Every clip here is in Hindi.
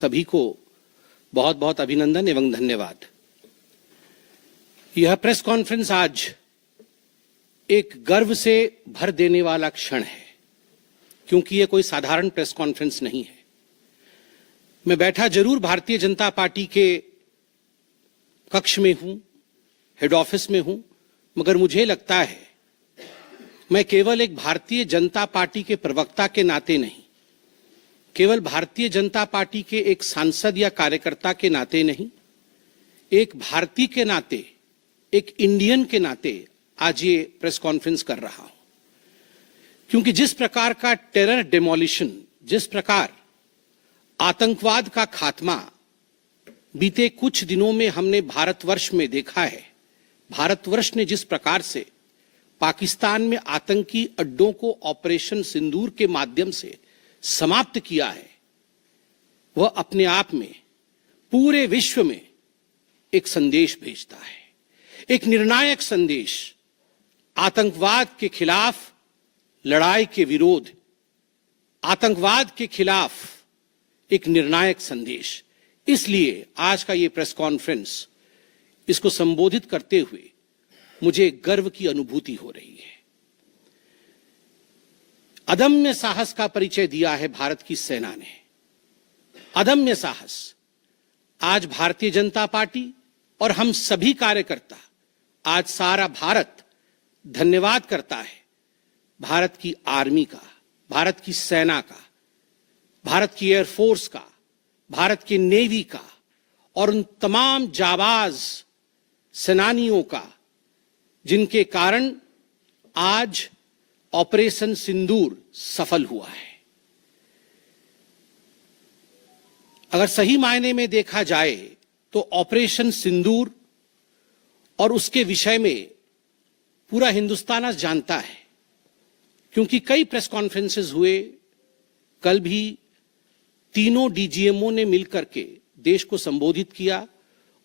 सभी को बहुत बहुत अभिनंदन एवं धन्यवाद। यह प्रेस कॉन्फ्रेंस आज एक गर्व से भर देने वाला क्षण है, क्योंकि यह कोई साधारण प्रेस कॉन्फ्रेंस नहीं है। मैं बैठा जरूर भारतीय जनता पार्टी के कक्ष में हूं, हेड ऑफिस में हूं, मगर मुझे लगता है मैं केवल एक भारतीय जनता पार्टी के प्रवक्ता के नाते नहीं, केवल भारतीय जनता पार्टी के एक सांसद या कार्यकर्ता के नाते नहीं, एक भारतीय के नाते, एक इंडियन के नाते आज ये प्रेस कॉन्फ्रेंस कर रहा हूं। क्योंकि जिस प्रकार का टेरर डेमोलिशन, जिस प्रकार आतंकवाद का खात्मा बीते कुछ दिनों में हमने भारतवर्ष में देखा है, भारतवर्ष ने जिस प्रकार से पाकिस्तान में आतंकी अड्डों को ऑपरेशन सिंदूर के माध्यम से समाप्त किया है, वह अपने आप में पूरे विश्व में एक संदेश भेजता है, एक निर्णायक संदेश। आतंकवाद के खिलाफ लड़ाई के विरोध, आतंकवाद के खिलाफ एक निर्णायक संदेश। इसलिए आज का ये प्रेस कॉन्फ्रेंस, इसको संबोधित करते हुए मुझे गर्व की अनुभूति हो रही है। अदम्य साहस का परिचय दिया है भारत की सेना ने, अदम्य साहस। आज भारतीय जनता पार्टी और हम सभी कार्यकर्ता, आज सारा भारत धन्यवाद करता है भारत की आर्मी का, भारत की सेना का, भारत की एयरफोर्स का, भारत की नेवी का और उन तमाम जाबाज सेनानियों का जिनके कारण आज ऑपरेशन सिंदूर सफल हुआ है। अगर सही मायने में देखा जाए तो ऑपरेशन सिंदूर और उसके विषय में पूरा हिंदुस्तान आज जानता है, क्योंकि कई प्रेस कॉन्फ्रेंसेस हुए। कल भी तीनों डीजीएमओ ने मिलकर के देश को संबोधित किया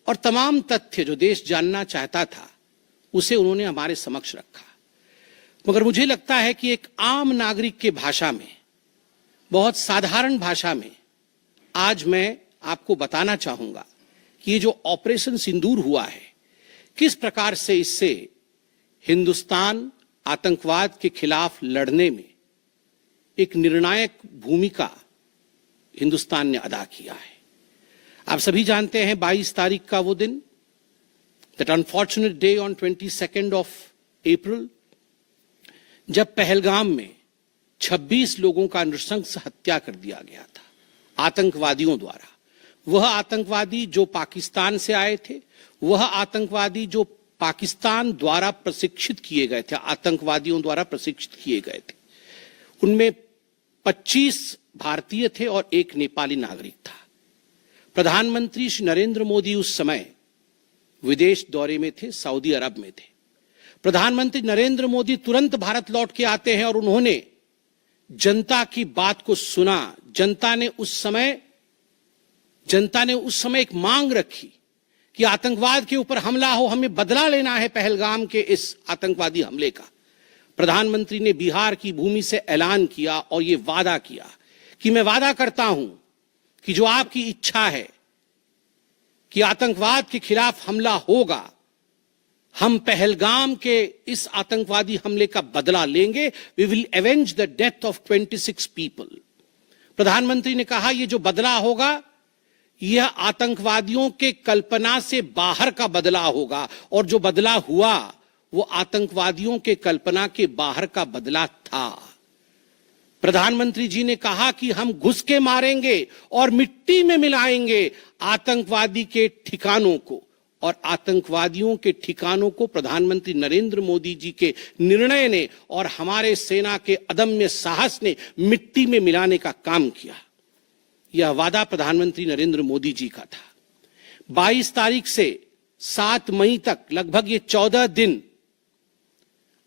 और तमाम तथ्य जो देश जानना चाहता था उसे उन्होंने हमारे समक्ष रखा। मगर मुझे लगता है कि एक आम नागरिक के भाषा में, बहुत साधारण भाषा में आज मैं आपको बताना चाहूंगा कि ये जो ऑपरेशन सिंदूर हुआ है, किस प्रकार से इससे हिंदुस्तान आतंकवाद के खिलाफ लड़ने में एक निर्णायक भूमिका हिंदुस्तान ने अदा किया है। आप सभी जानते हैं 22 तारीख का वो दिन, that unfortunate day on 22 of April, जब पहलगाम में 26 लोगों का नृशंस हत्या कर दिया गया था आतंकवादियों द्वारा। वह आतंकवादी जो पाकिस्तान से आए थे, वह आतंकवादी जो पाकिस्तान द्वारा प्रशिक्षित किए गए थे, आतंकवादियों द्वारा प्रशिक्षित किए गए थे। उनमें 25 भारतीय थे और एक नेपाली नागरिक था। प्रधानमंत्री श्री नरेंद्र मोदी उस समय विदेश दौरे में थे, सऊदी अरब में थे। प्रधानमंत्री नरेंद्र मोदी तुरंत भारत लौट के आते हैं और उन्होंने जनता की बात को सुना। जनता ने उस समय एक मांग रखी कि आतंकवाद के ऊपर हमला हो, हमें बदला लेना है पहलगाम के इस आतंकवादी हमले का। प्रधानमंत्री ने बिहार की भूमि से ऐलान किया और यह वादा किया कि मैं वादा करता हूं कि जो आपकी इच्छा है कि आतंकवाद के खिलाफ हमला होगा, हम पहलगाम के इस आतंकवादी हमले का बदला लेंगे। We will avenge the death of 26 people. प्रधानमंत्री ने कहा यह जो बदला होगा, यह आतंकवादियों के कल्पना से बाहर का बदला होगा, और जो बदला हुआ वो आतंकवादियों के कल्पना के बाहर का बदला था। प्रधानमंत्री जी ने कहा कि हम घुस के मारेंगे और मिट्टी में मिलाएंगे आतंकवादी के ठिकानों को, और आतंकवादियों के ठिकानों को प्रधानमंत्री नरेंद्र मोदी जी के निर्णय ने और हमारे सेना के अदम्य साहस ने मिट्टी में मिलाने का काम किया। यह वादा प्रधानमंत्री नरेंद्र मोदी जी का था। 22 तारीख से 7 मई तक लगभग ये 14 दिन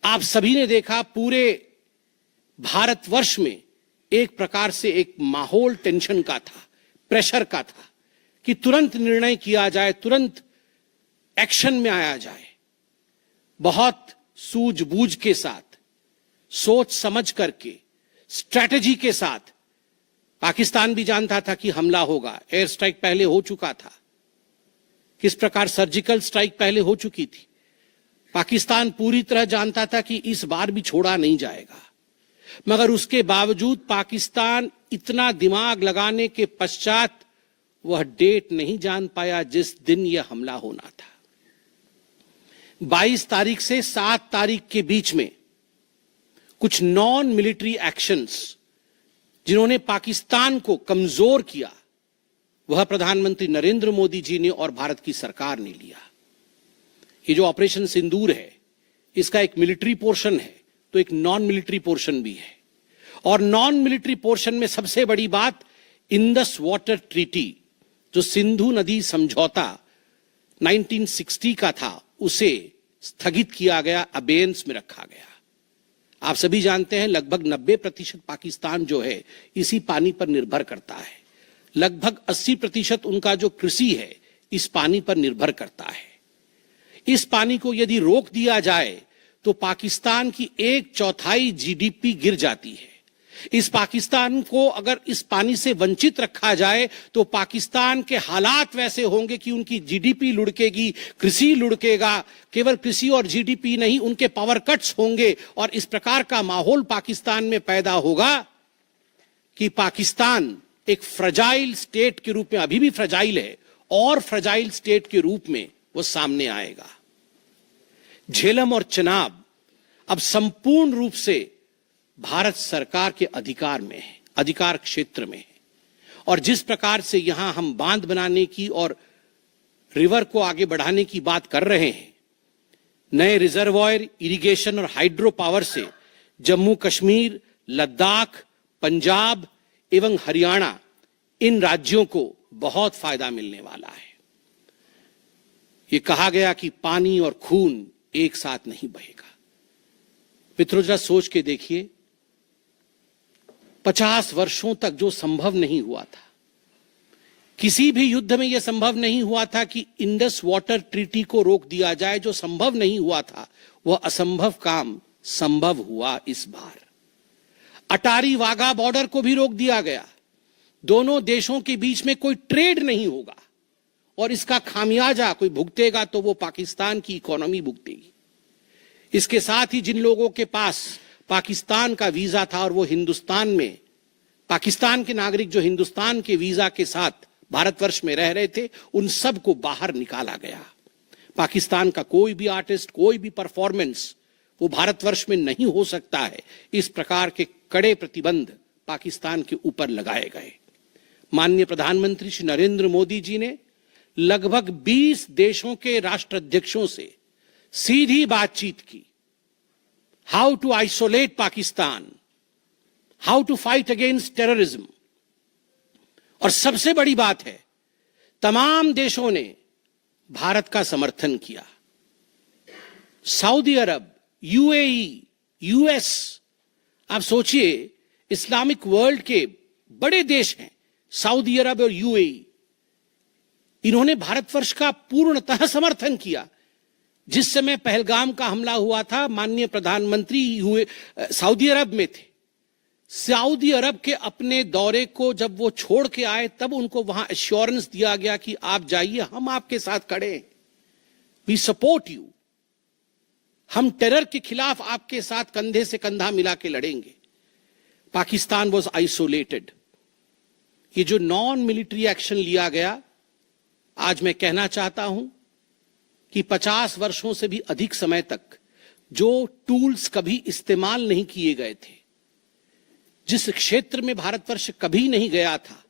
आप सभी ने देखा, पूरे भारतवर्ष में एक प्रकार से एक माहौल टेंशन का था, प्रेशर का था कि तुरंत निर्णय किया जाए, तुरंत एक्शन में आया जाए। बहुत सूझबूझ के साथ, सोच समझ करके, स्ट्रैटेजी के साथ पाकिस्तान भी जानता था कि हमला होगा, एयर स्ट्राइक पहले हो चुका था, किस प्रकार सर्जिकल स्ट्राइक पहले हो चुकी थी। पाकिस्तान पूरी तरह जानता था कि इस बार भी छोड़ा नहीं जाएगा, मगर उसके बावजूद पाकिस्तान इतना दिमाग लगाने के पश्चात वह डेट नहीं जान पाया जिस दिन यह हमला होना था। 22 तारीख से 7 तारीख के बीच में कुछ नॉन मिलिट्री एक्शंस जिन्होंने पाकिस्तान को कमजोर किया, वह प्रधानमंत्री नरेंद्र मोदी जी ने और भारत की सरकार ने लिया। ये जो ऑपरेशन सिंदूर है, इसका एक मिलिट्री पोर्शन है तो एक नॉन मिलिट्री पोर्शन भी है। और नॉन मिलिट्री पोर्शन में सबसे बड़ी बात इंडस वाटर ट्रीटी, जो सिंधु नदी समझौता 1960 का था, उसे स्थगित किया गया, अबेयंस में रखा गया। आप सभी जानते हैं लगभग 90% पाकिस्तान जो है इसी पानी पर निर्भर करता है। लगभग 80% उनका जो कृषि है इस पानी पर निर्भर करता है। इस पानी को यदि रोक दिया जाए तो पाकिस्तान की 1/4 जीडीपी गिर जाती है। इस पाकिस्तान को अगर इस पानी से वंचित रखा जाए तो पाकिस्तान के हालात वैसे होंगे कि उनकी जीडीपी लुढ़केगी, कृषि लुढ़केगा। केवल कृषि और जीडीपी नहीं, उनके पावर कट्स होंगे और इस प्रकार का माहौल पाकिस्तान में पैदा होगा कि पाकिस्तान एक फ्रजाइल स्टेट के रूप में, अभी भी फ्रजाइल है, और फ्रजाइल स्टेट के रूप में वो सामने आएगा। झेलम और चिनाब अब संपूर्ण रूप से भारत सरकार के अधिकार में है, अधिकार क्षेत्र में है। और जिस प्रकार से यहां हम बांध बनाने की और रिवर को आगे बढ़ाने की बात कर रहे हैं, नए रिजर्वॉयर, इरिगेशन और हाइड्रो पावर से जम्मू कश्मीर, लद्दाख, पंजाब एवं हरियाणा, इन राज्यों को बहुत फायदा मिलने वाला है। ये कहा गया कि पानी और खून एक साथ नहीं बहेगा। मित्रों, जरा सोच के देखिए, 50 वर्षों तक जो संभव नहीं हुआ था, किसी भी युद्ध में यह संभव नहीं हुआ था कि इंडस वाटर ट्रीटी को रोक दिया जाए। जो संभव नहीं हुआ था वह असंभव काम संभव हुआ इस बार। अटारी वाघा बॉर्डर को भी रोक दिया गया। दोनों देशों के बीच में कोई ट्रेड नहीं होगा और इसका खामियाजा कोई भुगतेगा तो वो पाकिस्तान की इकोनॉमी भुगतेगी। इसके साथ ही जिन लोगों के पास पाकिस्तान का वीजा था और वो हिंदुस्तान में, पाकिस्तान के नागरिक जो हिंदुस्तान के वीजा के साथ भारतवर्ष में रह रहे थे, उन सब को बाहर निकाला गया। पाकिस्तान का कोई भी आर्टिस्ट, कोई भी परफॉर्मेंस वो भारतवर्ष में नहीं हो सकता है। इस प्रकार के कड़े प्रतिबंध पाकिस्तान के ऊपर लगाए गए। माननीय प्रधानमंत्री श्री नरेंद्र मोदी जी ने लगभग 20 देशों के राष्ट्राध्यक्षों से सीधी बातचीत की। How to isolate Pakistan, how to fight against terrorism. और सबसे बड़ी बात है, तमाम देशों ने भारत का समर्थन किया। सऊदी अरब, यूएई, यूएस, आप सोचिए इस्लामिक वर्ल्ड के बड़े देश हैं सऊदी अरब और यूएई, इन्होंने भारतवर्ष का पूर्णतः समर्थन किया। जिस समय पहलगाम का हमला हुआ था, माननीय प्रधानमंत्री सऊदी अरब में थे। सऊदी अरब के अपने दौरे को जब वो छोड़ के आए, तब उनको वहां एश्योरेंस दिया गया कि आप जाइए, हम आपके साथ खड़े हैं, वी सपोर्ट यू, हम टेरर के खिलाफ आपके साथ कंधे से कंधा मिला के लड़ेंगे। Pakistan was isolated. ये जो नॉन मिलिट्री एक्शन लिया गया, आज मैं कहना चाहता हूं कि 50 वर्षों से भी अधिक समय तक जो टूल्स कभी इस्तेमाल नहीं किए गए थे, जिस क्षेत्र में भारतवर्ष कभी नहीं गया था,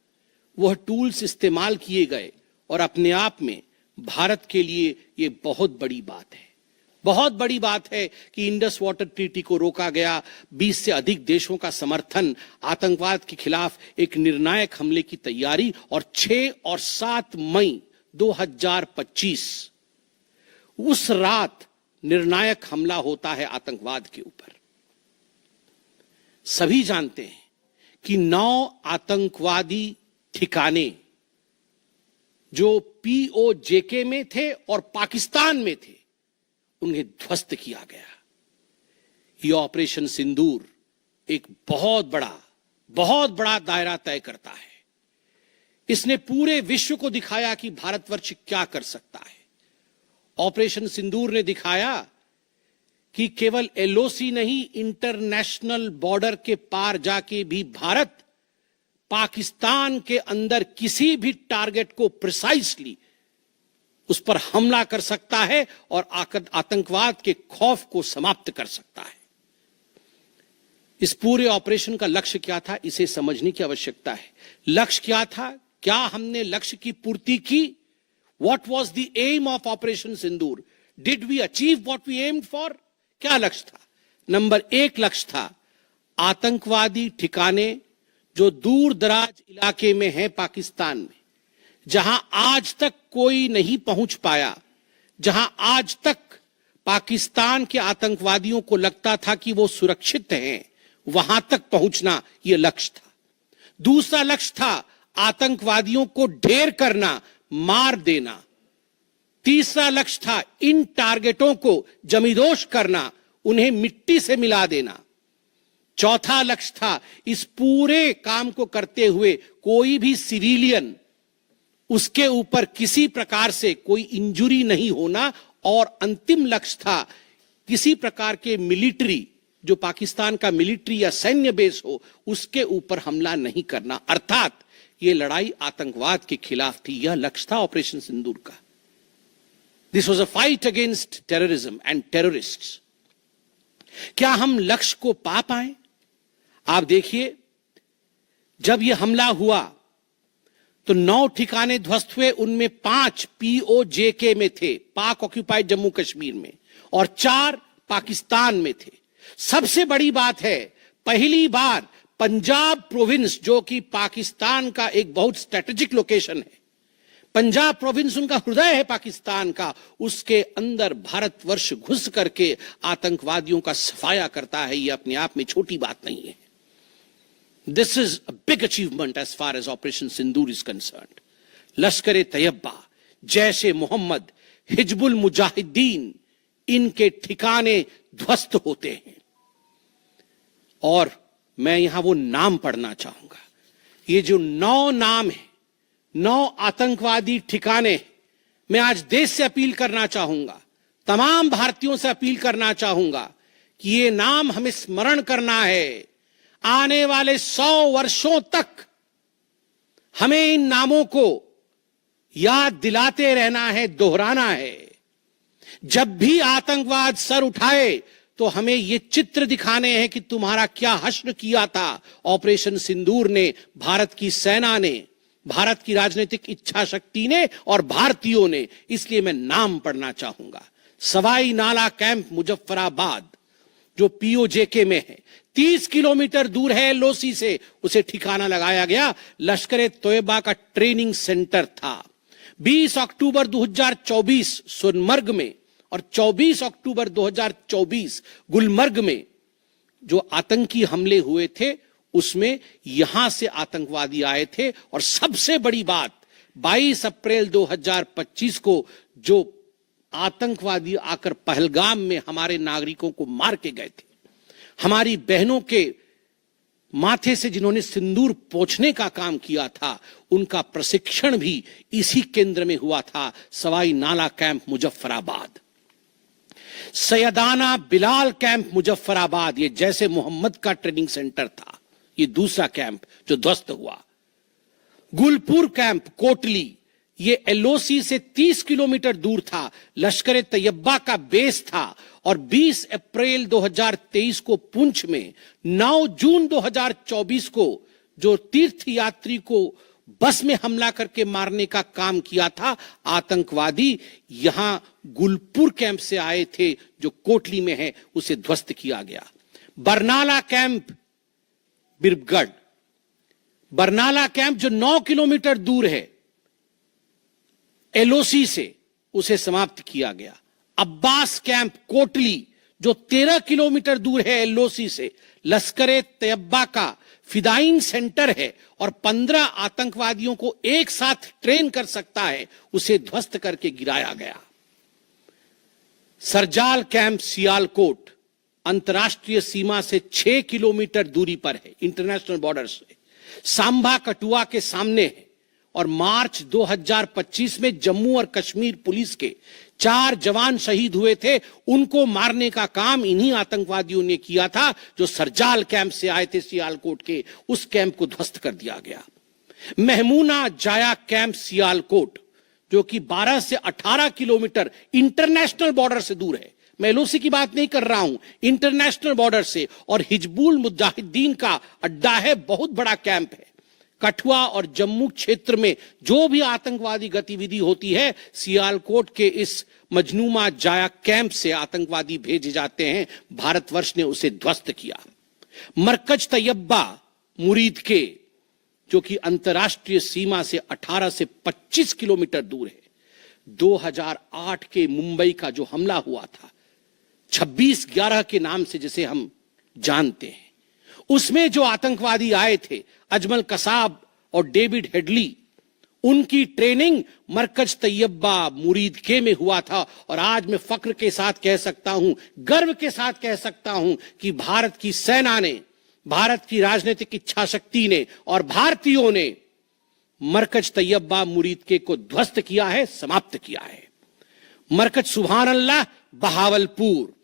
वह टूल्स इस्तेमाल किए गए और अपने आप में भारत के लिए यह बहुत बड़ी बात है। बहुत बड़ी बात है कि इंडस वाटर ट्रीटी को रोका गया। 20 से अधिक देशों का समर्थन, आतंकवाद के खिलाफ एक निर्णायक हमले की तैयारी, और 6 और 7 मई 2025 उस रात निर्णायक हमला होता है आतंकवाद के ऊपर। सभी जानते हैं कि 9 आतंकवादी ठिकाने जो पीओजेके में थे और पाकिस्तान में थे, उन्हें ध्वस्त किया गया। यह ऑपरेशन सिंदूर एक बहुत बड़ा बहुत बड़ा दायरा तय करता है। इसने पूरे विश्व को दिखाया कि भारतवर्ष क्या कर सकता है। ऑपरेशन सिंदूर ने दिखाया कि केवल एलओसी नहीं, इंटरनेशनल बॉर्डर के पार जाके भी भारत पाकिस्तान के अंदर किसी भी टारगेट को प्रिसाइसली उस पर हमला कर सकता है और आतंकवाद के खौफ को समाप्त कर सकता है। इस पूरे ऑपरेशन का लक्ष्य क्या था, इसे समझने की आवश्यकता है। लक्ष्य क्या था? क्या हमने लक्ष्य की पूर्ति की? What was the aim of operation Sindoor? Did we achieve what we aimed for? क्या लक्ष्य था? नंबर 1 लक्ष्य था आतंकवादी ठिकाने जो दूर दराज इलाके में हैं पाकिस्तान में, जहां आज तक कोई नहीं पहुंच पाया, जहां आज तक पाकिस्तान के आतंकवादियों को लगता था कि वो सुरक्षित हैं, वहां तक पहुंचना यह लक्ष्य था। दूसरा लक्ष्य था आतंकवादियों को ढेर करना, मार देना। तीसरा लक्ष्य था इन टारगेटों को जमींदोज करना, उन्हें मिट्टी से मिला देना। चौथा लक्ष्य था इस पूरे काम को करते हुए कोई भी सिविलियन, उसके ऊपर किसी प्रकार से कोई इंजुरी नहीं होना। और अंतिम लक्ष्य था किसी प्रकार के मिलिट्री, जो पाकिस्तान का मिलिट्री या सैन्य बेस हो, उसके ऊपर हमला नहीं करना। अर्थात यह लड़ाई आतंकवाद के खिलाफ थी। यह लक्ष्य था ऑपरेशन सिंदूर का। This was a fight against terrorism and terrorists. क्या हम लक्ष्य को पा पाए? आप देखिए, जब यह हमला हुआ तो 9 ठिकाने ध्वस्त हुए, उनमें 5 POJK में थे, पाक ऑक्यूपाइड जम्मू कश्मीर में, और 4 पाकिस्तान में थे। सबसे बड़ी बात है, पहली बार पंजाब प्रोविंस, जो कि पाकिस्तान का एक बहुत स्ट्रेटेजिक लोकेशन है, पंजाब प्रोविंस उनका हृदय है पाकिस्तान का, उसके अंदर भारतवर्ष घुस करके आतंकवादियों का सफाया करता है। यह अपने आप में छोटी बात नहीं है। This is a big achievement as far as Operation Sindoor is concerned. लश्कर तैयबा, जैश-ए मोहम्मद, हिजबुल मुजाहिदीन, इनके ठिकाने ध्वस्त होते हैं। और मैं यहां वो नाम पढ़ना चाहूंगा। ये जो 9 नाम है, 9 आतंकवादी ठिकाने, मैं आज देश से अपील करना चाहूंगा, तमाम भारतीयों से अपील करना चाहूंगा कि ये नाम हमें स्मरण करना है। आने वाले 100 वर्षों तक हमें इन नामों को याद दिलाते रहना है, दोहराना है। जब भी आतंकवाद सर उठाए तो हमें ये चित्र दिखाने हैं कि तुम्हारा क्या हश्र किया था ऑपरेशन सिंदूर ने, भारत की सेना ने, भारत की राजनीतिक इच्छा शक्ति ने और भारतीयों ने। इसलिए मैं नाम पढ़ना चाहूंगा। सवाई नाला कैंप मुजफ्फराबाद, जो POJK में है, 30 किलोमीटर दूर है एलओसी से, उसे ठिकाना लगाया गया। लश्कर तोयबा का ट्रेनिंग सेंटर था। 20 अक्टूबर 2024 सोनमर्ग में और 24 अक्टूबर 2024 गुलमर्ग में जो आतंकी हमले हुए थे, उसमें यहां से आतंकवादी आए थे। और सबसे बड़ी बात, 22 अप्रैल 2025 को जो आतंकवादी आकर पहलगाम में हमारे नागरिकों को मार के गए थे, हमारी बहनों के माथे से जिन्होंने सिंदूर पोंछने का काम किया था, उनका प्रशिक्षण भी इसी केंद्र में हुआ था, सवाई नाला कैंप मुजफ्फराबाद। सैयदाना बिलाल कैंप मुजफ्फराबाद, ये जैसे मोहम्मद का ट्रेनिंग सेंटर था, ये दूसरा कैंप जो ध्वस्त हुआ। गुलपुर कैंप कोटली, ये एलओसी से 30 किलोमीटर दूर था, लश्कर तैयबा का बेस था। और 20 अप्रैल 2023 को पुंछ में, 9 जून 2024 को जो तीर्थ यात्री को बस में हमला करके मारने का काम किया था आतंकवादी, यहां गुलपुर कैंप से आए थे जो कोटली में है, उसे ध्वस्त किया गया। बरनाला कैंप बिरगढ़, बरनाला कैंप जो 9 किलोमीटर दूर है एलओसी से, उसे समाप्त किया गया। अब्बास कैंप कोटली जो 13 किलोमीटर दूर है एलओसी से, लश्कर तैयबा का फिदाइन सेंटर है और 15 आतंकवादियों को एक साथ ट्रेन कर सकता है, उसे ध्वस्त करके गिराया गया। सरजाल कैंप सियालकोट, अंतर्राष्ट्रीय सीमा से 6 किलोमीटर दूरी पर है, इंटरनेशनल बॉर्डर से। सांबा कठुआ के सामने है और मार्च 2025 में जम्मू और कश्मीर पुलिस के 4 जवान शहीद हुए थे। उनको मारने का काम इन्हीं आतंकवादियों ने किया था जो सरजाल कैंप से आए थे सियालकोट के। उस कैंप को ध्वस्त कर दिया गया। महमूना जाया कैंप सियालकोट, जो कि 12 से 18 किलोमीटर इंटरनेशनल बॉर्डर से दूर है, मैं एलओसी की बात नहीं कर रहा हूं, इंटरनेशनल बॉर्डर से, और हिजबुल मुजाहिदीन का अड्डा है, बहुत बड़ा कैंप है। कठुआ और जम्मू क्षेत्र में जो भी आतंकवादी गतिविधि होती है, सियालकोट के इस मजनूमा जाया कैंप से आतंकवादी भेजे जाते हैं। भारतवर्ष ने उसे ध्वस्त किया। मरकज तैयबा मुरीद के, जो कि अंतर्राष्ट्रीय सीमा से 18 से 25 किलोमीटर दूर है, 2008 के मुंबई का जो हमला हुआ था, 26/11 के नाम से जिसे हम जानते हैं, उसमें जो आतंकवादी आए थे, अजमल कसाब और डेविड हेडली, उनकी ट्रेनिंग मरकज तैयबा मुरीद के में हुआ था। और आज मैं फक्र के साथ कह सकता हूं, गर्व के साथ कह सकता हूं कि भारत की सेना ने, भारत की राजनीतिक इच्छा शक्ति ने और भारतीयों ने मरकज तैयबा मुरीद के को ध्वस्त किया है, समाप्त किया है। मरकज सुभान अल्लाह बहावलपुर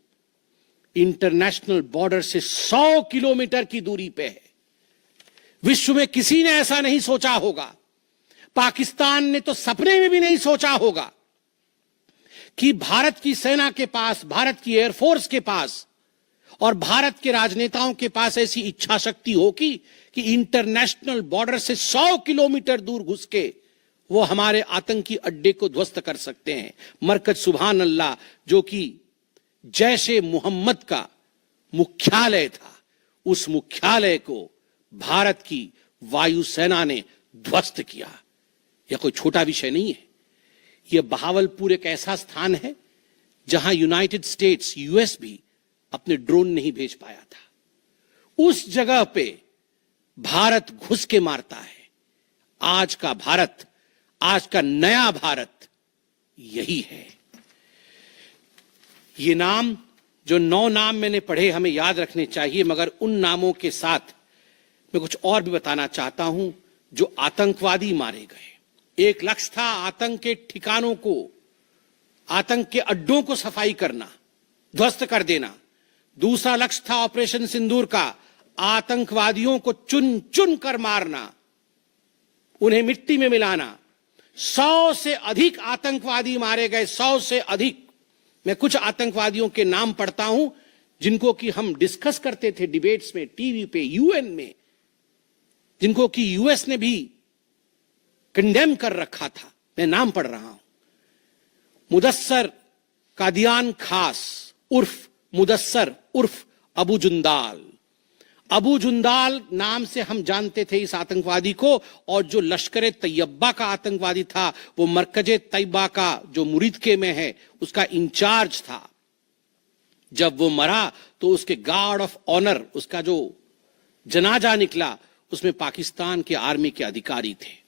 इंटरनेशनल बॉर्डर से 100 किलोमीटर की दूरी पे है। विश्व में किसी ने ऐसा नहीं सोचा होगा, पाकिस्तान ने तो सपने में भी नहीं सोचा होगा कि भारत की सेना के पास, भारत की एयरफोर्स के पास और भारत के राजनेताओं के पास ऐसी इच्छा शक्ति होगी कि इंटरनेशनल बॉर्डर से 100 किलोमीटर दूर घुस के वो हमारे आतंकी अड्डे को ध्वस्त कर सकते हैं। मरकज सुभान अल्लाह, जो कि जैशे मोहम्मद का मुख्यालय था, उस मुख्यालय को भारत की वायुसेना ने ध्वस्त किया। यह कोई छोटा विषय नहीं है। यह बहावलपुर एक ऐसा स्थान है जहां यूनाइटेड स्टेट्स, यूएस भी अपने ड्रोन नहीं भेज पाया था। उस जगह पे भारत घुस के मारता है। आज का भारत, आज का नया भारत यही है। ये नाम, जो 9 नाम मैंने पढ़े, हमें याद रखने चाहिए, मगर उन नामों के साथ मैं कुछ और भी बताना चाहता हूं। जो आतंकवादी मारे गए, एक लक्ष्य था आतंक के ठिकानों को, आतंक के अड्डों को सफाई करना, ध्वस्त कर देना। दूसरा लक्ष्य था ऑपरेशन सिंदूर का, आतंकवादियों को चुन चुन कर मारना, उन्हें मिट्टी में मिलाना। 100 से अधिक आतंकवादी मारे गए, 100 से अधिक। मैं कुछ आतंकवादियों के नाम पढ़ता हूं जिनको कि हम डिस्कस करते थे डिबेट्स में, टीवी पे, यूएन में, जिनको कि यूएस ने भी कंडेम कर रखा था। मैं नाम पढ़ रहा हूं। मुदस्सर कादियान खास उर्फ मुदस्सर उर्फ अबू जुंदाल। अबू जुंदाल नाम से हम जानते थे इस आतंकवादी को। और जो लश्कर तैयबा का आतंकवादी था, वो मरकजे तैयबा का जो मुरीद के में है, उसका इंचार्ज था। जब वो मरा तो उसके गार्ड ऑफ ऑनर, उसका जो जनाजा निकला, उसमें पाकिस्तान के आर्मी के अधिकारी थे,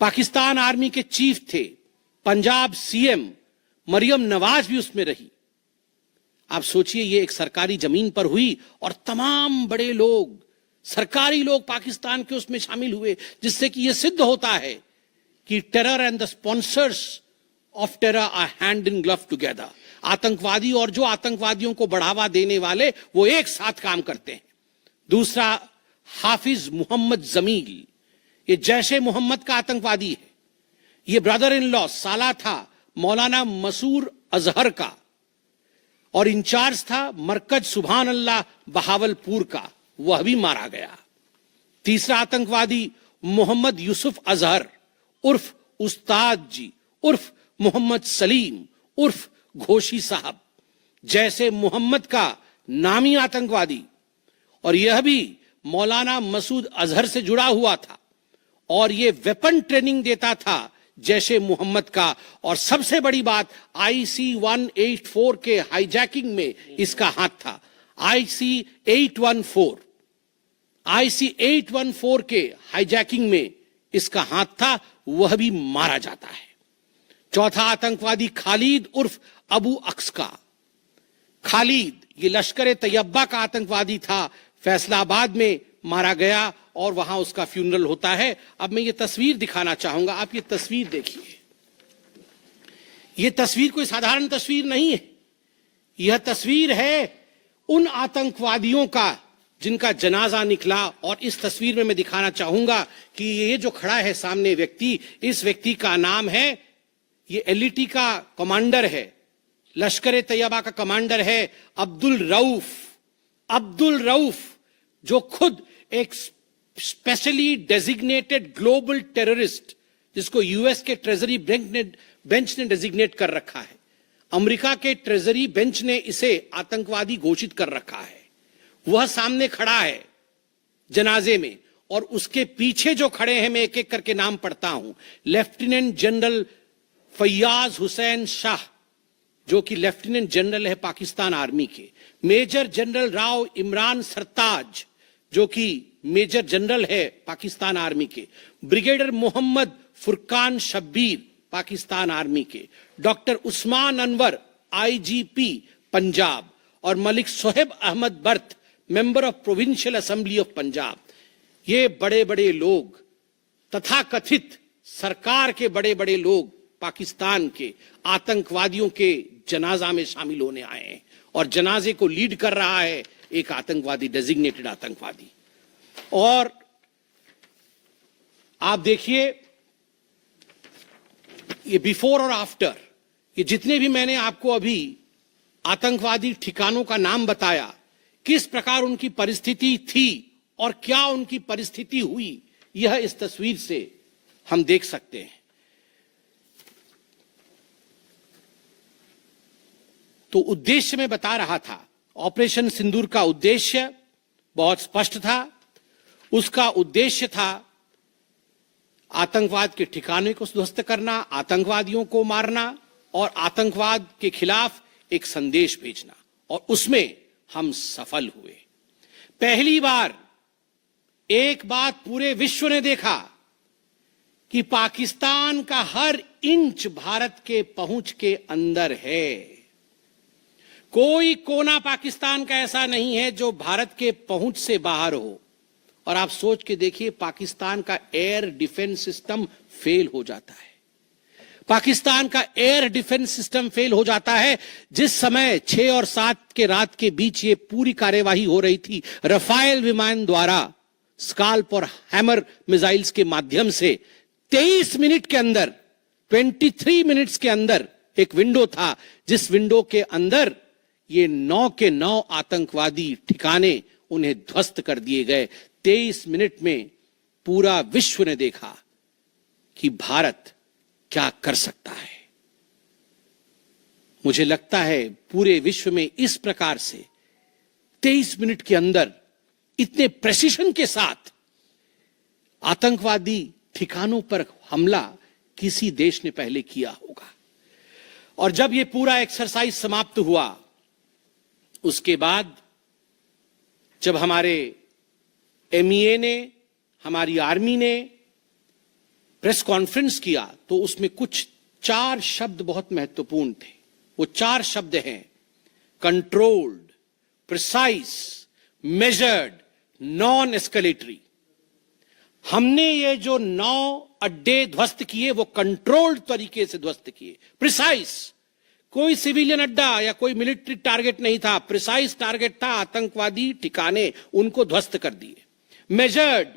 पाकिस्तान आर्मी के चीफ थे, पंजाब सीएम मरियम नवाज भी उसमें रही। आप सोचिए, ये एक सरकारी जमीन पर हुई और तमाम बड़े लोग, सरकारी लोग पाकिस्तान के उसमें शामिल हुए, जिससे कि यह सिद्ध होता है कि terror and the sponsors of terror are hand in glove together. आतंकवादी और जो आतंकवादियों को बढ़ावा देने वाले, वो एक साथ काम करते हैं। दूसरा, हाफिज मोहम्मद जमील, ये जैशे मोहम्मद का आतंकवादी है। ये ब्रदर इन लॉ, साला था मौलाना मसूर अजहर का, और इंचार्ज था मरकज सुभान अल्लाह बहावलपुर का, वह भी मारा गया। तीसरा आतंकवादी मोहम्मद यूसुफ अजहर उर्फ उस्ताद जी उर्फ मोहम्मद सलीम उर्फ घोशी साहब, जैसे मोहम्मद का नामी आतंकवादी, और यह भी मौलाना मसूद अजहर से जुड़ा हुआ था और यह वेपन ट्रेनिंग देता था जैशे मोहम्मद का। और सबसे बड़ी बात, IC 184 के हाईजैकिंग में इसका हाथ था। IC 814 के हाईजैकिंग में इसका हाथ था, वह भी मारा जाता है। चौथा आतंकवादी खालिद उर्फ अबू अक्स का। खालिद ये लश्कर तैयबा का आतंकवादी था, फैसलाबाद में मारा गया और वहां उसका फ्यूनरल होता है। अब मैं ये तस्वीर दिखाना चाहूंगा, आप ये तस्वीर देखिए। ये तस्वीर कोई साधारण तस्वीर नहीं है, यह तस्वीर है उन आतंकवादियों का जिनका जनाजा निकला। और इस तस्वीर में मैं दिखाना चाहूंगा कि ये जो खड़ा है सामने व्यक्ति, इस व्यक्ति का नाम है, ये एलईटी का कमांडर है, लश्कर तैयबा का कमांडर है अब्दुल रऊफ। अब्दुल रऊफ जो खुद एक स्पेशली डेजिग्नेटेड ग्लोबल टेररिस्ट, जिसको यूएस के ट्रेजरी बेंच ने डेजिग्नेट कर रखा है, अमेरिका के ट्रेजरी बेंच ने इसे आतंकवादी घोषित कर रखा है, वह सामने खड़ा है जनाजे में। और उसके पीछे जो खड़े हैं, मैं एक एक करके नाम पढ़ता हूं। लेफ्टिनेंट जनरल फैयाज हुसैन शाह, जो कि लेफ्टिनेंट जनरल है पाकिस्तान आर्मी के। मेजर जनरल राव इमरान सरताज, जो कि मेजर जनरल है पाकिस्तान आर्मी के। ब्रिगेडियर मोहम्मद फुरकान शब्बीर, पाकिस्तान आर्मी के। Doctor Usman Anwar, IGP Punjab. और मलिक सोहेब अहमद बर्त, member of provincial assembly of Punjab. ये बड़े बड़े लोग, तथाकथित सरकार के बड़े बड़े लोग पाकिस्तान के आतंकवादियों के जनाजा में शामिल होने आए हैं। और जनाजे को लीड कर रहा है एक आतंकवादी, डेजिग्नेटेड आतंकवादी। और आप देखिए ये बिफोर और आफ्टर, ये जितने भी मैंने आपको अभी आतंकवादी ठिकानों का नाम बताया, किस प्रकार उनकी परिस्थिति थी और क्या उनकी परिस्थिति हुई, यह इस तस्वीर से हम देख सकते हैं। तो उद्देश्य मैं बता रहा था, ऑपरेशन सिंदूर का उद्देश्य बहुत स्पष्ट था। उसका उद्देश्य था आतंकवाद के ठिकाने को ध्वस्त करना, आतंकवादियों को मारना और आतंकवाद के खिलाफ एक संदेश भेजना। और उसमें हम सफल हुए। पहली बार एक बात पूरे विश्व ने देखा कि पाकिस्तान का हर इंच भारत के पहुंच के अंदर है। कोई कोना पाकिस्तान का ऐसा नहीं है जो भारत के पहुंच से बाहर हो। और आप सोच के देखिए, पाकिस्तान का एयर डिफेंस सिस्टम फेल हो जाता है। पाकिस्तान का एयर डिफेंस सिस्टम फेल हो जाता है जिस समय 6 और 7 के रात के बीच ये पूरी कार्यवाही हो रही थी। रफाल विमान द्वारा स्काल्प और हैमर मिसाइल्स के माध्यम से 23 मिनट के अंदर, 23 मिनट्स के अंदर एक विंडो था, जिस विंडो के अंदर ये 9 के 9 आतंकवादी ठिकाने उन्हें ध्वस्त कर दिए गए। 23 मिनट में पूरा विश्व ने देखा कि भारत क्या कर सकता है। मुझे लगता है पूरे विश्व में इस प्रकार से 23 मिनट के अंदर इतने प्रेसिशन के साथ आतंकवादी ठिकानों पर हमला किसी देश ने पहले किया होगा। और जब यह पूरा एक्सरसाइज समाप्त हुआ, उसके बाद जब हमारे एमईए ने, हमारी आर्मी ने प्रेस कॉन्फ्रेंस किया, तो उसमें कुछ 4 शब्द बहुत महत्वपूर्ण थे। वो 4 शब्द हैं controlled, precise, measured, non escalatory. हमने ये जो 9 अड्डे ध्वस्त किए वो कंट्रोल्ड तरीके से ध्वस्त किए। प्रिसाइज, कोई सिविलियन अड्डा या कोई मिलिट्री टारगेट नहीं था, प्रिसाइज टारगेट था, आतंकवादी ठिकाने, उनको ध्वस्त कर दिए। मेजर्ड,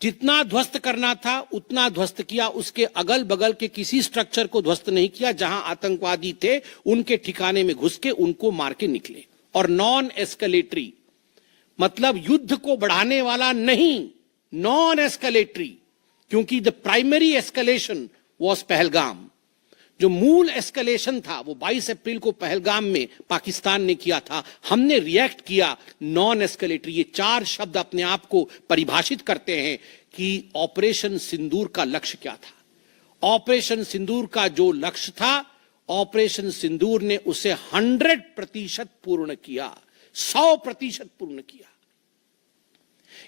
जितना ध्वस्त करना था उतना ध्वस्त किया, उसके अगल बगल के किसी स्ट्रक्चर को ध्वस्त नहीं किया। जहां आतंकवादी थे उनके ठिकाने में घुस के उनको मार के निकले। और नॉन एस्केलेटरी मतलब युद्ध को बढ़ाने वाला नहीं, नॉन एस्केलेटरी, क्योंकि the primary escalation was Pahalgam. जो मूल एस्केलेशन था वो 22 अप्रैल को पहलगाम में पाकिस्तान ने किया था। हमने रिएक्ट किया नॉन एस्केलेटरी। ये 4 शब्द अपने आप को परिभाषित करते हैं कि ऑपरेशन सिंदूर का लक्ष्य क्या था। ऑपरेशन सिंदूर का जो लक्ष्य था, ऑपरेशन सिंदूर ने उसे 100% पूर्ण किया, 100% पूर्ण किया।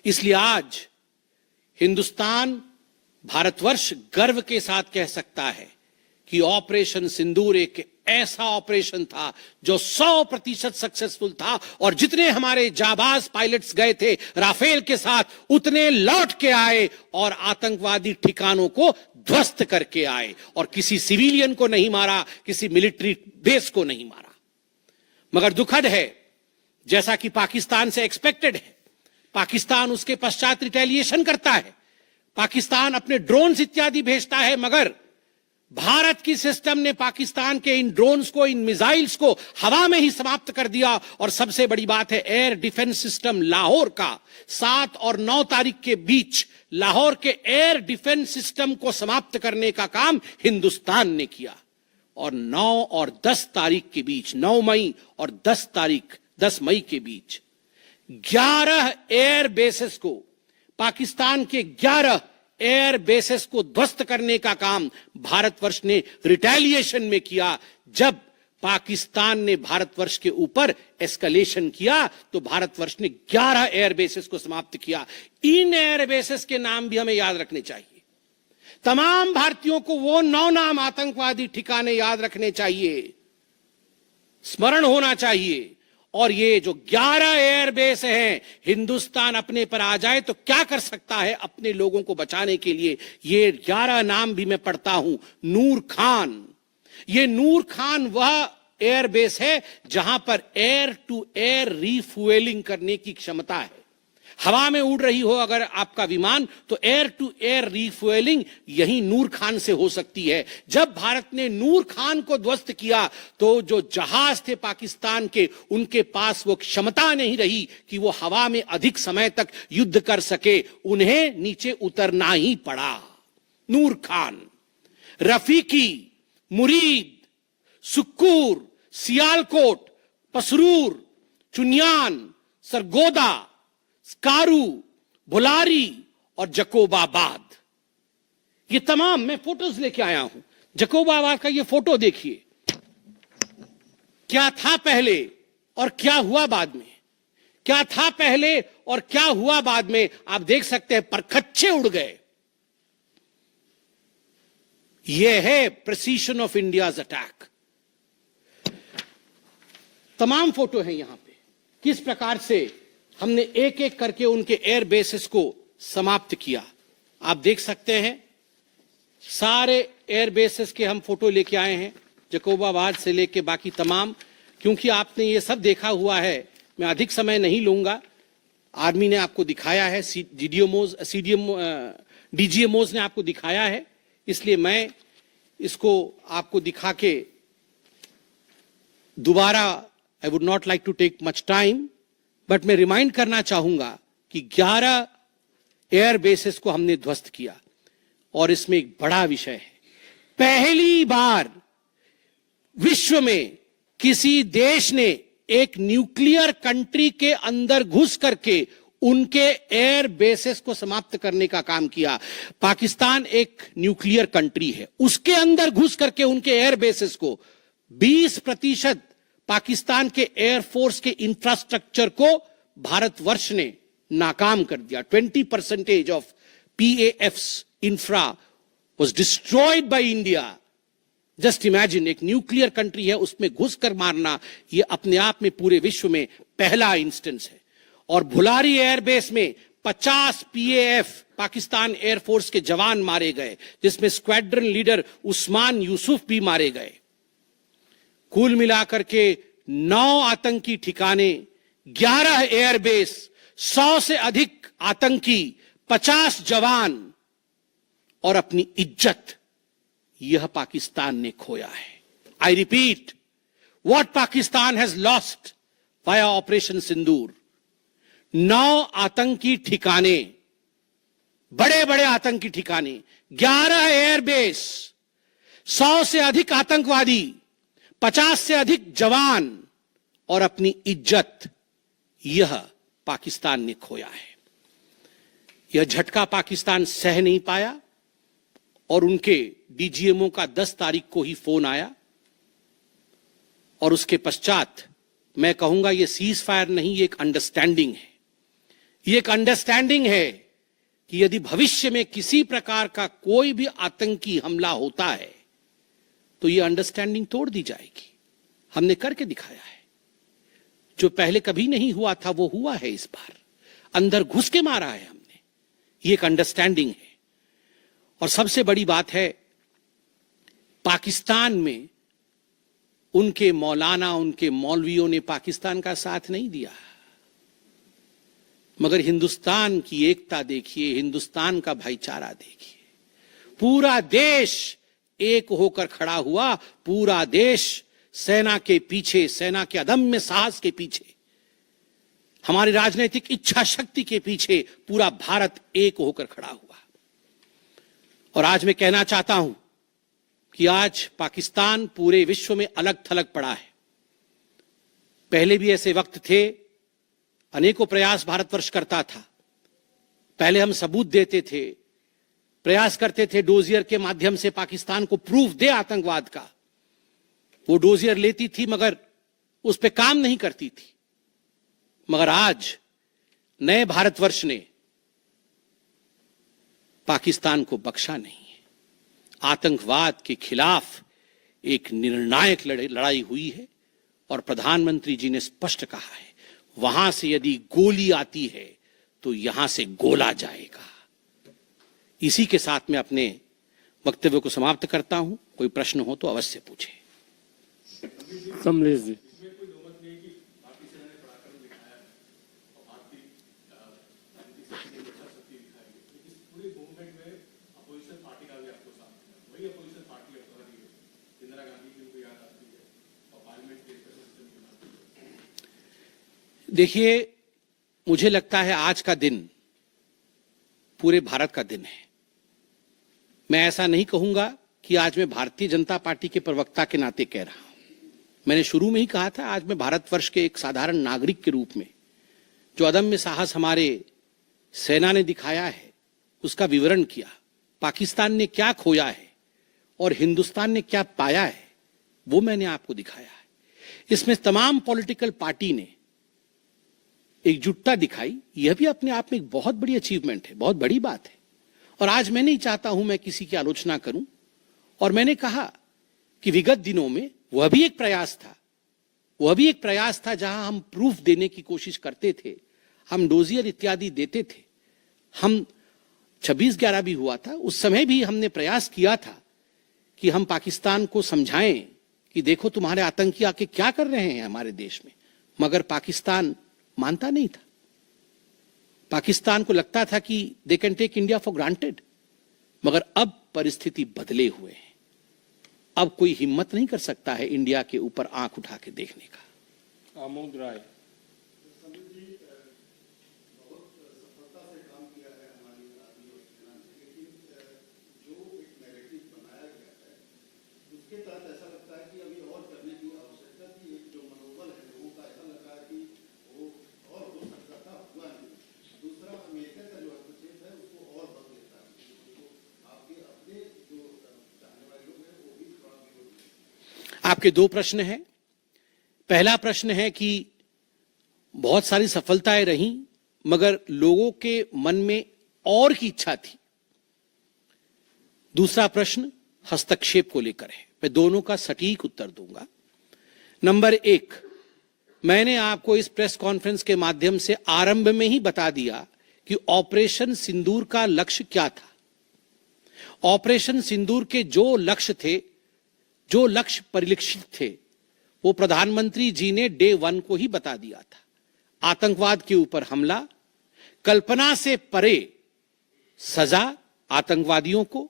इसलिए आज हिंदुस्तान, भारतवर्ष गर्व के साथ कह सकता है कि ऑपरेशन सिंदूर एक ऐसा ऑपरेशन था जो 100% सक्सेसफुल था, और जितने हमारे जाबाज पायलट्स गए थे राफेल के साथ, उतने लौट के आए और आतंकवादी ठिकानों को ध्वस्त करके आए, और किसी सिविलियन को नहीं मारा, किसी मिलिट्री बेस को नहीं मारा। मगर दुखद है, जैसा कि पाकिस्तान से एक्सपेक्टेड है, पाकिस्तान उसके पश्चात रिटेलिएशन करता है, पाकिस्तान अपने ड्रोन्स इत्यादि भेजता है, मगर भारत की सिस्टम ने पाकिस्तान के इन ड्रोन्स को, इन मिसाइल्स को हवा में ही समाप्त कर दिया। और सबसे बड़ी बात है, एयर डिफेंस सिस्टम लाहौर का 7 और 9 तारीख के बीच लाहौर के एयर डिफेंस सिस्टम को समाप्त करने का काम हिंदुस्तान ने किया। और 9 और 10 तारीख के बीच, 9 मई और 10 मई के बीच 11 एयर बेसेस को, पाकिस्तान के 11 एयर बेसेस को ध्वस्त करने का काम भारतवर्ष ने रिटेलिएशन में किया। जब पाकिस्तान ने भारतवर्ष के ऊपर एस्केलेशन किया तो भारतवर्ष ने 11 एयर बेसेस को समाप्त किया। इन एयर बेसेस के नाम भी हमें याद रखने चाहिए। तमाम भारतीयों को वो 9 नाम आतंकवादी ठिकाने याद रखने चाहिए, स्मरण होना चाहिए। और ये जो 11 एयरबेस हैं, हिंदुस्तान अपने पर आ जाए तो क्या कर सकता है अपने लोगों को बचाने के लिए। ये 11 नाम भी मैं पढ़ता हूं। नूर खान, ये नूर खान वह एयरबेस है जहां पर एयर टू एयर रीफ्यूएलिंग करने की क्षमता है। हवा में उड़ रही हो अगर आपका विमान, तो एयर टू एयर रीफ्यूएलिंग यही नूर खान से हो सकती है। जब भारत ने नूर खान को ध्वस्त किया तो जो जहाज थे पाकिस्तान के, उनके पास वो क्षमता नहीं रही कि वो हवा में अधिक समय तक युद्ध कर सके, उन्हें नीचे उतरना ही पड़ा। नूर खान, रफीकी, मुरीद, सुक्कूर, सियालकोट, पसरूर, चुनियान, सरगोदा, स्कारू, भुलारी और जकोबाबाद, ये तमाम मैं फोटोज लेके आया हूं। जकोबाबाद का ये फोटो देखिए, क्या था पहले और क्या हुआ बाद में, क्या था पहले और क्या हुआ बाद में। आप देख सकते हैं परखच्चे उड़ गए। यह है प्रिसीशन ऑफ इंडियाज अटैक। तमाम फोटो हैं यहां पे, किस प्रकार से हमने एक एक करके उनके एयर बेसेस को समाप्त किया। आप देख सकते हैं सारे एयर बेसेस के हम फोटो लेके आए हैं, जकोबाबाद से लेके बाकी तमाम। क्योंकि आपने ये सब देखा हुआ है, मैं अधिक समय नहीं लूंगा। आर्मी ने आपको दिखाया है, डीजीएमओज ने आपको दिखाया है, इसलिए मैं इसको आपको दिखा के दोबारा, I would not like to take much time, but मैं रिमाइंड करना चाहूंगा कि 11 एयर बेसेस को हमने ध्वस्त किया। और इसमें एक बड़ा विषय है, पहली बार विश्व में किसी देश ने एक न्यूक्लियर कंट्री के अंदर घुस करके उनके एयर बेसेस को समाप्त करने का काम किया। पाकिस्तान एक न्यूक्लियर कंट्री है, उसके अंदर घुस करके उनके एयर बेसेस को 20% पाकिस्तान के एयरफोर्स के इंफ्रास्ट्रक्चर को भारतवर्ष ने नाकाम कर दिया। 20% of PAF's infra was destroyed by India. Just imagine, एक न्यूक्लियर कंट्री है, उसमें घुसकर मारना, यह अपने आप में पूरे विश्व में पहला इंस्टेंस है। और भुलारी एयरबेस में 50 PAF पाकिस्तान एयरफोर्स के जवान मारे गए, जिसमें स्क्वाड्रन लीडर उस्मान यूसुफ भी मारे गए। कुल मिलाकर के 9 आतंकी ठिकाने, 11 एयरबेस, 100 से अधिक आतंकी, 50 जवान और अपनी इज्जत, यह पाकिस्तान ने खोया है। I repeat, what Pakistan has lost via Operation Sindoor. 9 आतंकी ठिकाने, बड़े बड़े आतंकी ठिकाने, 11 एयरबेस, 100 से अधिक आतंकवादी, 50 से अधिक जवान और अपनी इज्जत, यह पाकिस्तान ने खोया है। यह झटका पाकिस्तान सह नहीं पाया और उनके डीजीएमओ का 10 तारीख को ही फोन आया। और उसके पश्चात मैं कहूंगा यह सीज फायर नहीं, यह एक अंडरस्टैंडिंग है। यह एक अंडरस्टैंडिंग है कि यदि भविष्य में किसी प्रकार का कोई भी आतंकी हमला होता है तो ये अंडरस्टैंडिंग तोड़ दी जाएगी। हमने करके दिखाया है, जो पहले कभी नहीं हुआ था वो हुआ है इस बार, अंदर घुस के मारा है हमने, ये एक अंडरस्टैंडिंग है। और सबसे बड़ी बात है, पाकिस्तान में उनके मौलाना, उनके मौलवियों ने पाकिस्तान का साथ नहीं दिया, मगर हिंदुस्तान की एकता देखिए, हिंदुस्तान का भाईचारा देखिए। पूरा देश एक होकर खड़ा हुआ, पूरा देश सेना के पीछे, सेना के अदम्य साहस के पीछे, हमारी राजनीतिक इच्छा शक्ति के पीछे पूरा भारत एक होकर खड़ा हुआ। और आज मैं कहना चाहता हूं कि आज पाकिस्तान पूरे विश्व में अलग थलग पड़ा है। पहले भी ऐसे वक्त थे, अनेकों प्रयास भारतवर्ष करता था। पहले हम सबूत देते थे, प्रयास करते थे डोजियर के माध्यम से पाकिस्तान को प्रूफ दे आतंकवाद का। वो डोजियर लेती थी मगर उस पर काम नहीं करती थी। मगर आज नए भारतवर्ष ने पाकिस्तान को बख्शा नहीं है। आतंकवाद के खिलाफ एक निर्णायक लड़ाई हुई है और प्रधानमंत्री जी ने स्पष्ट कहा है, वहां से यदि गोली आती है तो यहां से गोला जाएगा। इसी के साथ मैं अपने वक्तव्य को समाप्त करता हूं। कोई प्रश्न हो तो अवश्य पूछें। कमलेश जी। देखिए, मुझे लगता है आज का दिन पूरे भारत का दिन है। मैं ऐसा नहीं कहूंगा कि आज मैं भारतीय जनता पार्टी के प्रवक्ता के नाते कह रहा हूं। मैंने शुरू में ही कहा था, आज मैं भारतवर्ष के एक साधारण नागरिक के रूप में जो अदम्य साहस हमारे सेना ने दिखाया है उसका विवरण किया। पाकिस्तान ने क्या खोया है और हिंदुस्तान ने क्या पाया है वो मैंने आपको दिखाया है। इसमें तमाम पॉलिटिकल पार्टी ने एकजुटता दिखाई, यह भी अपने आप में एक बहुत बड़ी अचीवमेंट है, बहुत बड़ी बात है। और आज मैं नहीं चाहता हूं मैं किसी की आलोचना करूं, और मैंने कहा कि विगत दिनों में वह भी एक प्रयास था जहां हम प्रूफ देने की कोशिश करते थे, हम डोजियर इत्यादि देते थे। हम 26/11 भी हुआ था, उस समय भी हमने प्रयास किया था कि हम पाकिस्तान को समझाएं कि देखो तुम्हारे आतंकी आके क्या कर रहे हैं हमारे देश में, मगर पाकिस्तान मानता नहीं था। पाकिस्तान को लगता था कि they can take India for granted. मगर अब परिस्थिति बदले हुए हैं। अब कोई हिम्मत नहीं कर सकता है इंडिया के ऊपर आंख उठा के देखने का। आमोद राय। आपके दो प्रश्न हैं। पहला प्रश्न है कि बहुत सारी सफलताएं रहीं मगर लोगों के मन में और की इच्छा थी। दूसरा प्रश्न हस्तक्षेप को लेकर है। मैं दोनों का सटीक उत्तर दूंगा। नंबर 1, मैंने आपको इस प्रेस कॉन्फ्रेंस के माध्यम से आरंभ में ही बता दिया कि ऑपरेशन सिंदूर का लक्ष्य क्या था। ऑपरेशन सिंदूर के जो लक्ष्य थे, जो लक्ष्य परिलक्षित थे, वो प्रधानमंत्री जी ने डे 1 को ही बता दिया था। आतंकवाद के ऊपर हमला, कल्पना से परे सजा आतंकवादियों को,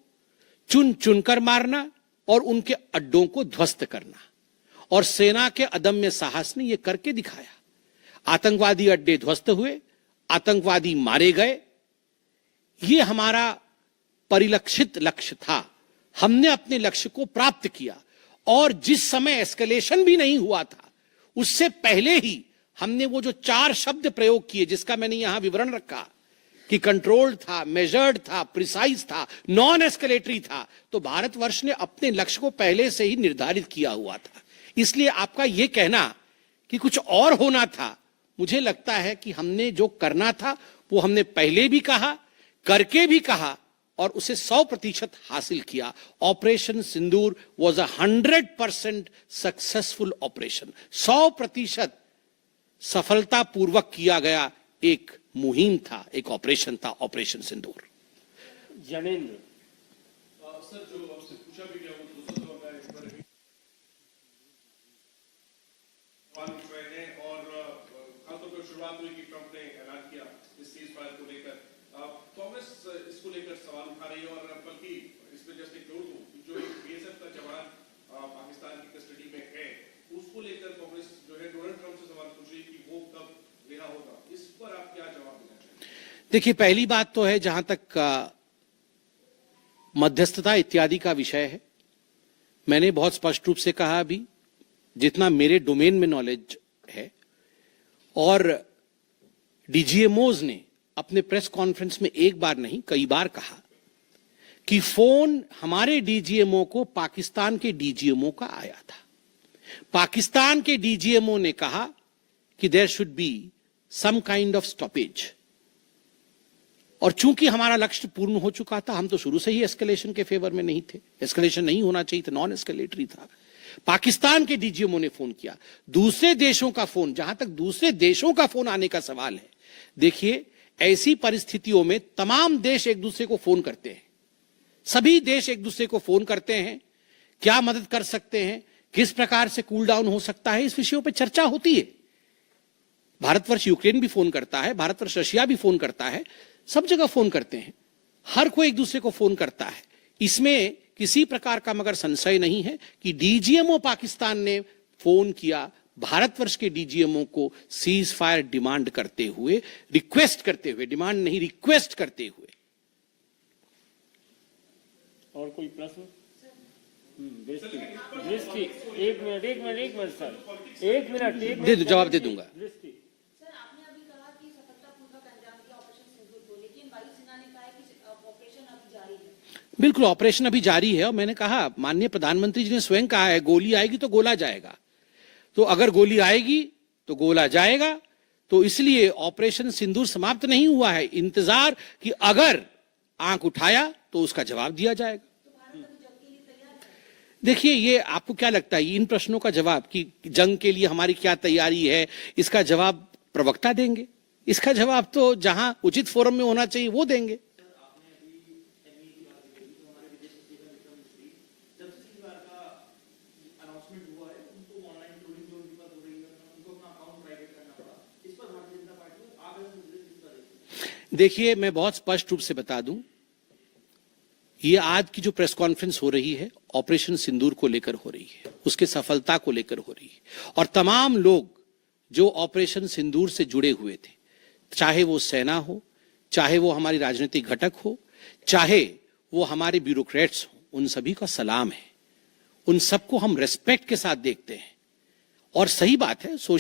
चुन चुनकर मारना और उनके अड्डों को ध्वस्त करना। और सेना के अदम्य साहस ने यह करके दिखाया। आतंकवादी अड्डे ध्वस्त हुए, आतंकवादी मारे गए। यह हमारा परिलक्षित लक्ष्य था। हमने अपने लक्ष्य को प्राप्त किया। और जिस समय एस्केलेशन भी नहीं हुआ था, उससे पहले ही हमने वो जो 4 शब्द प्रयोग किए, जिसका मैंने यहां विवरण रखा कि कंट्रोल्ड था, मेजर्ड था, प्रिसाइज था, नॉन एस्केलेटरी था, तो भारतवर्ष ने अपने लक्ष्य को पहले से ही निर्धारित किया हुआ था। इसलिए आपका यह कहना कि कुछ और होना था, मुझे लगता है कि हमने जो करना था वो हमने पहले भी कहा, करके भी कहा और उसे 100% हासिल किया। Operation Sindoor was 100% successful operation. 100% सफलतापूर्वक किया गया एक मुहिम था, एक ऑपरेशन था ऑपरेशन सिंदूर। जनेंद्र सर, जो आपसे पूछा भी गया वो दूसरा सवाल है, इस पर भी सवाल उठ रहे हैं और खासतौर पर शुरुआत हुई कि ट्रंप ने ऐलान किया इस सीज फायर को लेकर। कांग्रेस इसको लेकर सवाल उठा रही है और बल्कि इसमें जस्ट एक जोड़ दूं, जो बीएसएफ का जवान पाकिस्तान की कस्टडी में है, उसको लेकर कांग्रेस जो है डोनाल्ड ट्रंप से सवाल पूछ रही है कि वो कब रिहा होगा। इस पर आप क्या जवाब देना चाहेंगे? देखिए, पहली बात तो है, जहां तक मध्यस्थता इत्यादि का विषय है, मैंने बहुत स्पष्ट रूप से कहा अभी, जितना मेरे डोमेन में नॉलेज है, और डीजीएमओज ने अपने प्रेस कॉन्फ्रेंस में एक बार नहीं कई बार कहा कि फोन हमारे डीजीएमओ को पाकिस्तान के डीजीएमओ का आया था। पाकिस्तान के डीजीएमओ ने कहा कि there should be some kind of stoppage, और चूंकि हमारा लक्ष्य पूर्ण हो चुका था, हम तो शुरू से ही एस्केलेशन के फेवर में नहीं थे। एस्केलेशन नहीं होना चाहिए था, नॉन एस्केलेटरी था। पाकिस्तान के डीजीएमओ ने फोन किया। दूसरे देशों का फोन, जहां तक दूसरे देशों का फोन आने का सवाल है, देखिए, ऐसी परिस्थितियों में तमाम देश एक दूसरे को फोन करते हैं। सभी देश एक दूसरे को फोन करते हैं, क्या मदद कर सकते हैं, किस प्रकार से कूल डाउन हो सकता है, इस विषयों पर चर्चा होती है। भारतवर्ष यूक्रेन भी फोन करता है, भारतवर्ष रशिया भी फोन करता है, सब जगह फोन करते हैं, हर कोई एक दूसरे को फोन करता है। इसमें किसी प्रकार का मगर संशय नहीं है कि डीजीएमओ पाकिस्तान ने फोन किया भारतवर्ष के डीजीएमओ को सीज फायर डिमांड करते हुए, रिक्वेस्ट करते हुए, डिमांड नहीं रिक्वेस्ट करते हुए। और कोई प्रश्न? दृष्टि, एक मिनट सर, एक मिनट दे दो, जवाब दे दूंगा। दृष्टि, सर, आपने अभी कहा कि सफलतापूर्वक अंजाम दिया ऑपरेशन सिंदूर को, लेकिन वायुसेना ने कहा है कि ऑपरेशन अभी जारी है। बिल्कुल, ऑपरेशन अभी जारी है, और मैंने कहा, माननीय प्रधानमंत्री जी ने स्वयं कहा है, गोली आएगी तो गोला जाएगा। तो अगर गोली आएगी तो गोला जाएगा। तो इसलिए ऑपरेशन सिंदूर समाप्त नहीं हुआ है। इंतजार कि अगर आंख उठाया तो उसका जवाब दिया जाएगा। देखिए, ये आपको क्या लगता है, इन प्रश्नों का जवाब कि जंग के लिए हमारी क्या तैयारी है, इसका जवाब प्रवक्ता देंगे। इसका जवाब तो जहां उचित फोरम में होना चाहिए वो देंगे। देखिए, मैं बहुत स्पष्ट रूप से बता दूं, ये आज की जो प्रेस कॉन्फ्रेंस हो रही है, ऑपरेशन सिंदूर को लेकर हो रही है, उसके सफलता को लेकर हो रही है। और तमाम लोग जो ऑपरेशन सिंदूर से जुड़े हुए थे, चाहे वो सेना हो, चाहे वो हमारी राजनीतिक घटक हो, चाहे वो हमारे ब्यूरोक्रेट्स हो, उन सभी का सलाम है। उन सबको हम रेस्पेक्ट के साथ देखते हैं। और सही बात है, सोशल